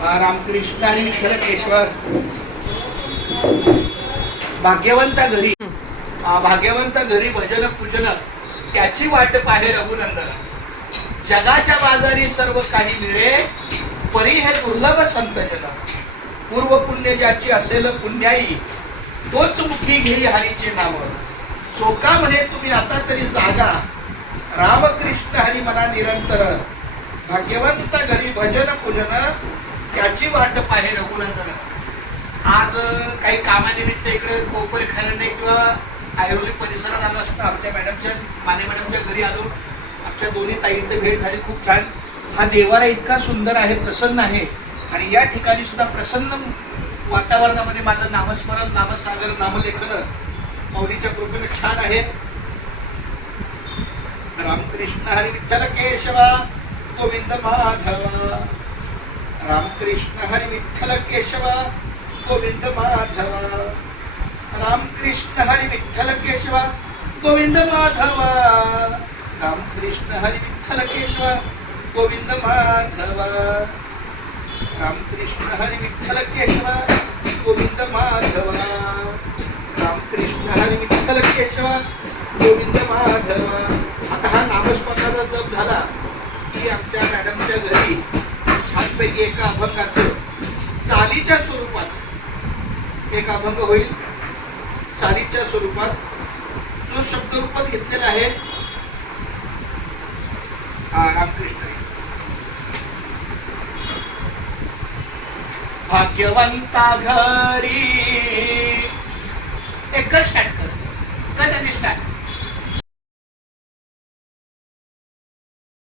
रामकृष्ण आणि विठ्ठल केशव. भाग्यवंता घरी भाग्यवंता घरी भजन पूजन त्याची वाट पाहे रघुनंदन. जगाच्या बाजारी सर्व काही मिळे परी हे दुर्लभ संतजन. पूर्व पुण्य ज्याची असेल पुण्याई तोच मुखी घेई हरीचे नाम. चोका म्हणे तुम्ही आता तरी जागा रामकृष्ण हरी मना निरंतर. भाग्यवंत घरी भजन पूजन त्याची वाट पाहे रघुनंदन. आज काही कामानिमित्त इकडे कोपरी खरंडे किंवा ऐरोली परिसरात आलो असतो. आमच्या मॅडमच्या माने मॅडमच्या घरी आलो. आमच्या दोन्ही ताईंची भेट झाली, खूप छान. हा देवारा इतका सुंदर आहे, प्रसन्न आहे. आणि या ठिकाणी सुद्धा प्रसन्न वातावरणामध्ये माझं नामस्मरण, नामसागर, नामलेखन मौलीच्या कृपेने छान आहे. रामकृष्ण हरी विठ्ठल केशवा गोविंद माधवा. रामकृष्ण हरी विठ्ठल केशवा गोविंद माधवा. रामकृष्ण हरी विठ्ठल केशवा गोविंद माधवा. रामकृष्ण हरी विठ्ठल केशवा गोविंद माधवा. रामकृष्ण हरी विठ्ठल केशवा गोविंद माधवा. रामकृष्ण हरी विठ्ठल केशवा गोविंद माधवा. आता हा नामस्मरणाचा जप झाला की आमच्या मॅडमच्या घरी छानपैकी एका अभंगाचं चालीच्या स्वरूपात एक अभंग होईल. चालीच्या स्वरूपात जो शब्दरूपात घेतलेला आहे रामकृष्ण. भाग्यवंता घरी एक स्टार्ट कर, कट आणि स्टार्ट.